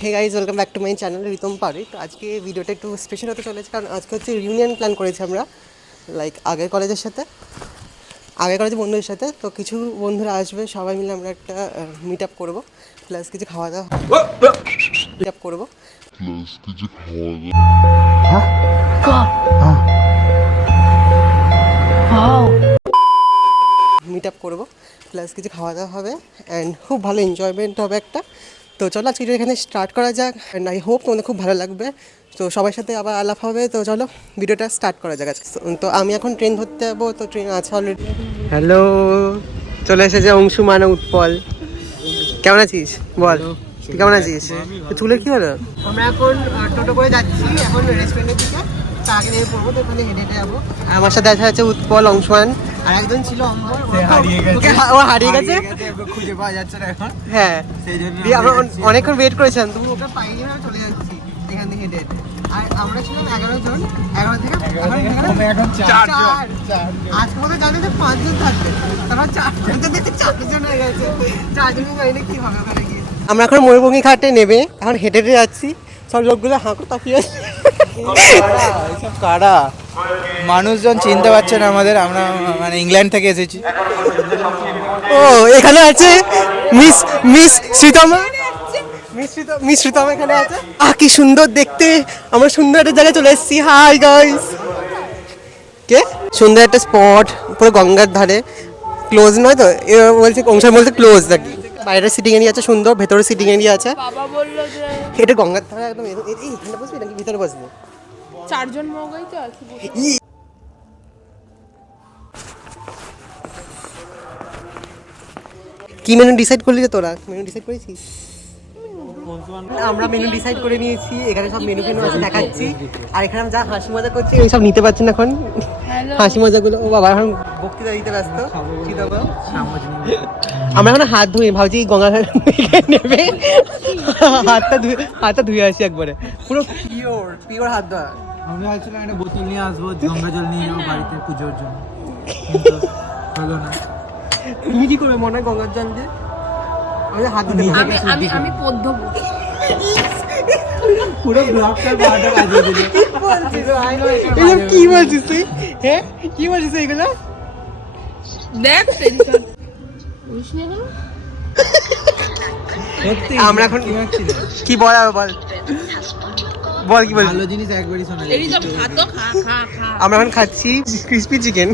Hey guys, welcome back to my channel Ritam Pari. তো আজকে ভিডিওটা একটু স্পেশাল হতে চলেছে, কারণ আজকে হচ্ছে রিউনিয়ন প্ল্যান করেছি আমরা, লাইক আগের কলেজের বন্ধুদের সাথে। তো কিছু বন্ধুরা আসবে, সবাই মিলে আমরা একটা মিট আপ করবো, প্লাস কিছু খাওয়া দাওয়া মিট আপ করবো। মিট আপ করবো, প্লাস কিছু খাওয়া দাওয়া হবে অ্যান্ড খুব ভালো এনজয়মেন্ট হবে একটা। তো চলো আজকে এখানে স্টার্ট করা যাক, অ্যান্ড আই হোপ তোমাদের খুব ভালো লাগবে। তো সবার সাথে আবার আলাপ হবে। তো চলো ভিডিওটা স্টার্ট করা যাক। তো আমি এখন ট্রেন ধরতে যাবো, তো ট্রেন আছে অলরেডি। হ্যালো, চলে এসেছে অংশুমান উৎপল। কেমন আছিস বল, তুই কেমন আছিস? চুলের কি হলো? আমরা এখন টোটো করে যাচ্ছি এখন রেস্টুরেন্টের দিকে, তাকে নিয়ে পড়বো। তো ওখানে হেঁটে হেঁটে যাবো। আমার সাথে আছে উৎপল, অংশুমান, আর একজন ছিল অম্বর, ও হারিয়ে গেছে, খুঁজে পাওয়া যাচ্ছে না এখন। হ্যাঁ, আমরা অনেকক্ষণ ওয়েট করেছিলাম, তুমি ওকে পাইনি, আমরা চলে যাচ্ছি এখান থেকে হেঁটে হেঁটে। আর আমরা ছিলাম 11 জন, 11 থেকে এখন 4 আজকে মধ্যে জানি যে 5 জন থাকবে, তারপর 4 জন হয়ে গেছে। 4 জনের জানি কি হবে ওখানে গিয়ে। আমরা এখন ময়ূরভঙ্গি ঘাটে নেবে এখন হেঁটে হেঁটে যাচ্ছি। সব লোকগুলো হাঁকু তাকিয়ে আছে। এইসব কারা মানুষজন চিনতে পারছে না আমাদের, আমরা মানে ইংল্যান্ড থেকে এসেছি। ও এখানে আছে miss miss Sreetama, miss Sreetama এখানে আছে। কি সুন্দর দেখতে, আমরা সুন্দর একটা জায়গায় চলে এসেছি। হাই গাইস, কে সুন্দর একটা স্পট, পুরো গঙ্গার ধারে। ক্লোজ নয় তো, বলছে অংশার বলতে ক্লোজ নাকি। বাইরের সিটিং এরিয়া আছে সুন্দর, ভেতরে সিটিং এরিয়া আছে। বাবা বললো যে এটা গঙ্গার ধারে একদম। এখানে বসবি নাকি ভিতরে বসবো? 4 জন মগাই তো আছে। কি মেনু ডিসাইড করলি রে তোরা? মেনু ডিসাইড করেছিস? আমরা মেনু ডিসাইড করে নিয়েছি, এখানে সব মেনু আছে দেখাচ্ছি। আর এখানে আমি যা হাসি মজা করছি এই সব নিতে পারছি না এখন, হাসি মজাগুলো। ও বাবা এখন বক্তৃতা দিতে ব্যস্ত। আমরা এখন হাত ধুই, ভাবছি গঙ্গা নেবে, হাতটা ধুয়ে আসি একবারে, পুরো পিওর হাত ধোয়া। আমি ভাবছিলাম একটা বোতল নিয়ে আসবো, গঙ্গা জল নিয়ে যাবো বাড়িতে পুজোর জন্য, হলো না। তুমি কি করবে মনে হয় গঙ্গার জল দিয়ে? আমি হাত ধুতে আমি পদ্ধব পুরো ব্লগটা বারোটা কাজে দিল। এসব কি বলছিস তুই? হ্যাঁ কি বলছিস এইগুলো? দেখ টেনশন বুঝিস না। সত্যি আমরা এখন কি বল কি বল? ভালো জিনিস একবারই শোনা যায়। এই সব খাতো খা খা খা। আমরা এখন খাচ্ছি ক্রিসপি চিকেন।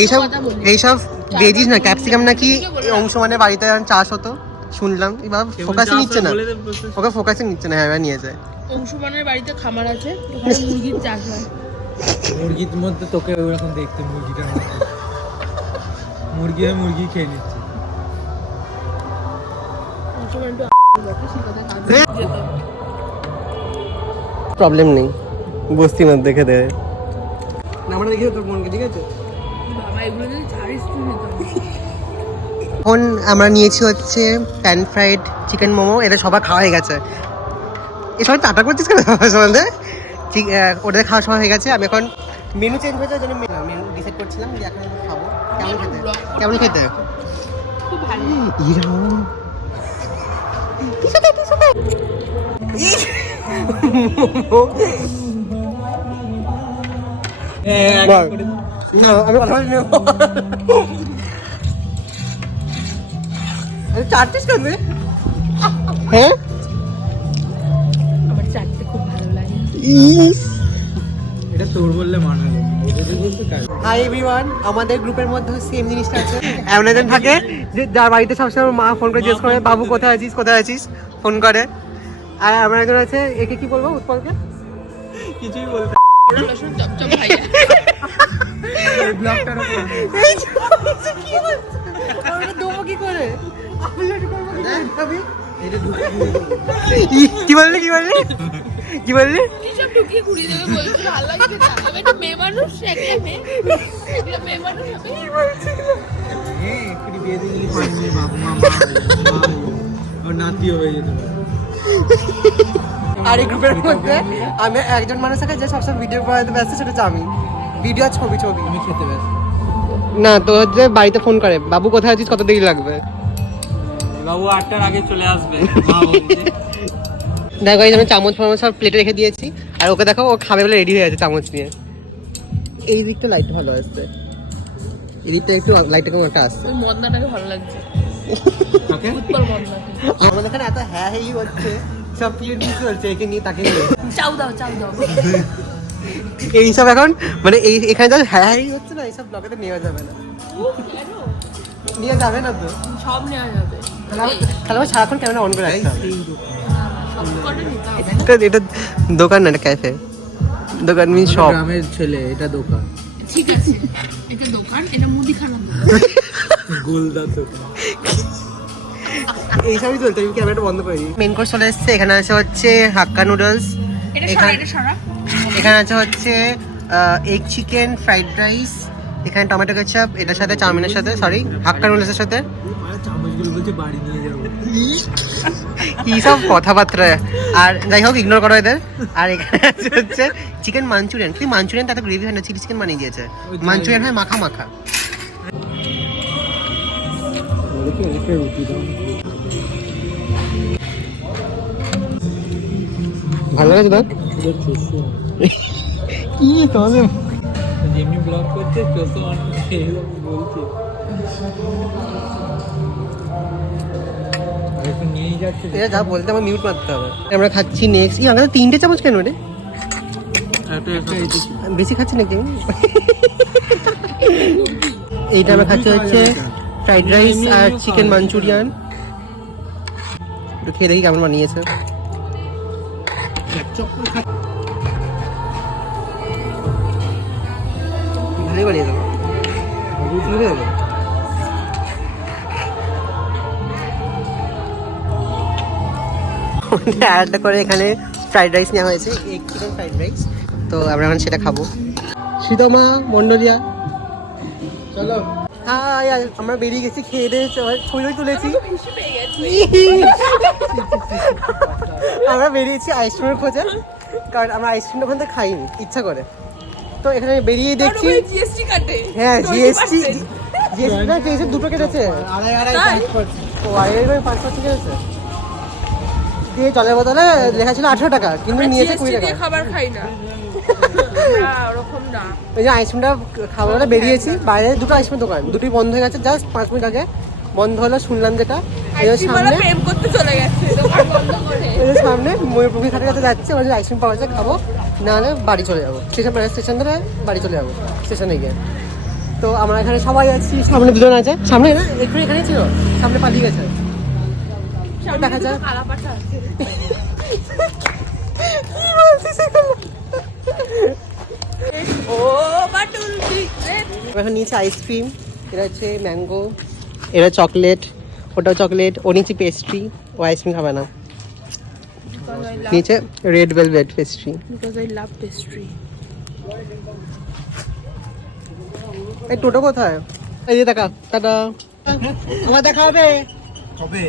এইসব ভেজিস না, ক্যাপসিকাম নাকি অংশমানের বাড়িতে চাষ হতো শুনলাম। এবার ফোকাসে নিচ্ছে না, ওকে ফোকাসে নিচ্ছে না। হ্যাঁ নিয়ে যায়। অংশুমানের বাড়িতে খামার আছে, ওখানে মুরগির চাষ হয়। মুরগির মধ্যে তোকে ওরকম দেখতে, মুরগিটার মধ্যে মুরগি খেয়ে নিচ্ছে। অংশুমান তো প্রবলেম নেই, বস্তির মধ্যে খেতে হয়। আমরা দেখি তোর মনকে, ঠিক আছে? বাবা এগুলো যদি ছাড়িস তুই নিতাম। এখন আমরা নিয়েছি হচ্ছে প্যান ফ্রাইড চিকেন মোমো। এটা সবার খাওয়া হয়ে গেছে। এ সবাই টাটা করছিস কেন? সবাই ওদের খাওয়া সময় হয়ে গেছে। আমি এখন মেনু চেঞ্জ হয়েছে, জন্য মেনু ডিসাইড করছিলাম যে এখন খাবো কেমন খেতে। খুব ভালো। আমি কথা বলি চারটিস করবে। হ্যাঁ আমার চাটতে খুব ভালো লাগে। এটা তোর বললে মানাবে। হাই এভরিওয়ান, আমাদের গ্রুপের মধ্যে সেম জিনিসটা আছে। এমন একজন থাকে যে যার বাড়িতে সবসময় মা ফোন করে জিজ্ঞেস করে বাবু কোথায় আছিস ফোন করে। আর আমার একজন আছে, একে কি বলবো উৎপলকে? কিছুই বলতে রসুন চপচপ ভাইয়া। ব্লগটার কি করে কি বললি কি সব ঢুকিয়ে ঘুরিয়ে দেবে বলছে, ভালো লাগছে না। আমি একটা মেয়ে মানুষ, একটা মেয়ে মানুষ হবে। একটু বিয়ে দিয়ে দিলি বাবু মামা ওর নাতিও হয়ে যেতে পারে। আর এই গ্রুপের মধ্যে আমি একজন মানুষ থাকে যে সবসময় ভিডিও বানাতে ব্যস্ত, সেটা হচ্ছে আমি। ভিডিও আর ছবি আমি খেতে ব্যস্ত না, তো হচ্ছে বাড়িতে ফোন করে বাবু কোথায় আছিস, কত দেরি লাগবে। বাবু 8টার আগে চলে আসবে মা বলছে। দেখো এই আমি চামচ ফামচ সব প্লেটে রেখে দিয়েছি আর ওকে দেখো ও খাবে বলে রেডি হয়ে আছে চামচ নিয়ে। এই দিকটা লাইট ভালো আসছে, এই দিকটা একটু লাইটটা কেমন একটা আসছে। ওই মদনাটাকে ভালো লাগছে, ওকে উৎপল মদনাকে। আমাদের এখানে এত হ্যাঁ হ্যাঁ হচ্ছে, সব প্লেট মিস হচ্ছে, একে নিয়ে তাকে নিয়ে চাউ দাও চাউ দাও। এইসব এখন মানে এই এখানে যা হ্যাঁ হ্যাঁ হচ্ছে না, এইসব ব্লগে তো নেওয়া যাবে না, কেন? নিয়ে যাবে না তো। সব নেওয়া যাবে, তাহলে আমার সারাক্ষণ ক্যামেরা অন করে রাখতে হবে। সব কটা নিতে হবে। এটা দোকান না, এটা ক্যাফে। দোকান মিন শপ। গ্রামের ছেলে, এটা দোকান। ঠিক আছে, এটা দোকান, এটা মুদিখানা দোকান। গোলদা দোকান। এইসবই চলছে, আমি ক্যামেরাটা বন্ধ করে দিই। মেন কোর্স চলে এসেছে, এখানে আছে হচ্ছে হাক্কা নুডলস, এটা সরা, এখানে এটা সরা। এখানে আছে হচ্ছে এগ চিকেন ফ্রাইড রাইস, এখানে টমেটো কেচাপ, এটার সাথে চাউমিনের সাথে, সরি হাক্কা নুডলসের সাথে। চামচগুলো বলছে বাড়ি নিয়ে যাবো। কি সব কথাবার্তা, আর যাই হোক ইগনোর করো এদের। আর এখানে আছে হচ্ছে চিকেন মাঞ্চুরিয়ান, কিন্তু মাঞ্চুরিয়ান তাতে গ্রেভি হয় না, চিলি চিকেন বানিয়ে দিয়েছে, মাঞ্চুরিয়ান হয় মাখা মাখা। ভালো লাগে দাদা কি তোমাদের যেমনি ব্লগ করছে চোদ্দ বলছে একটু নিয়েই যাচ্ছে। এটা যা বলতে আমার মিউট মারতে হবে। আমরা খাচ্ছি নেক্সট, আমাদের 3টে চামচ কেন রে? বেশি খাচ্ছি নাকি আমি? এইটা আমরা খাচ্ছি হচ্ছে ফ্রাইড রাইস আর চিকেন মাঞ্চুরিয়ান। একটু খেয়ে দেখি কেমন বানিয়েছে। ভালোই বানিয়েছে। আরেকটা করে এখানে ফ্রাইড রাইস নেওয়া হয়েছে, এগ চিকেন ফ্রাইড রাইস, তো আমরা এখন সেটা খাবো। সীতমা মন্ডলিয়া চলো। হ্যাঁ আমরা বেরিয়ে গেছি, খেয়ে দিয়ে ছবি তুলেছি। খুশি পেয়ে গেছি। আমরা বেরিয়েছি আইসক্রিমের খোঁজে, কারণ আমরা আইসক্রিমটা ওখান থেকে খাইনি ইচ্ছা করে। তো এখানে বেরিয়ে দেখছি জিএসটি কাটে। হ্যাঁ জিএসটি, জিএসটি না জিএসটি দুটো কেটেছে। ও আড়াই 5% কেটেছে। দিয়ে জলের বোতলে লেখা ছিল 18 টাকা, কিন্তু নিয়েছে 20 টাকা। খাবার খাই না, না ওরকম না। ওই যে আইসক্রিমটা খাবারটা বেরিয়েছি, বাইরে দুটো আইসক্রিমের দোকান, দুটোই বন্ধ হয়ে গেছে, জাস্ট 5 মিনিট আগে বন্ধ হলো শুনলাম যেটা। এর সামনে প্রেম করতে চলে গেছে, দোকান বন্ধ করে। এর সামনে ময়ূরপুরী ঘাটের কাছে যাচ্ছে, ওই আইসক্রিম পাওয়া যায়, খাবো, না হলে বাড়ি চলে যাবো। স্টেশন ধরে বাড়ি চলে যাবো স্টেশনে গিয়ে। তো আমরা এখানে সবাই আছি, সামনে দুজন আছে, সামনে না একটু এখানেই ছিল, সামনে পালিয়ে গেছে। দেখা যায় কালা পাঠা আছে। ও বাটুল এখন নিচে আইসক্রিম, এটা হচ্ছে ম্যাঙ্গো, এটা চকলেট, ওটাও চকলেট, ও নিচে পেস্ট্রি, ও আইসক্রিম খাবে না। নিচে red velvet pastry. because I love pastry. এই টোটো কোথায়? এই যে দেখা, টাটা। আমার দেখা হবে কবে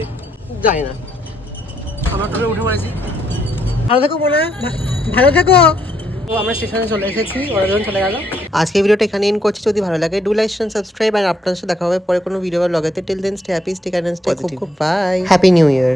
যাই না, আমরা টোটো উঠে পড়েছি। ভালো থেকো মনে, ভালো থেকো। তো আমরা স্টেশনে চলে এসেছি, ওরা যখন চলে গেল। আজকে ভিডিওটা এখানে এন্ড করছি, যদি ভালো লাগে ডু লাইক এন্ড সাবস্ক্রাইব, আর আপনার সাথে দেখা হবে পরে কোনো ভিডিও বা লগেতে। Till then stay happy, stay kind and stay positive. Bye, happy new year.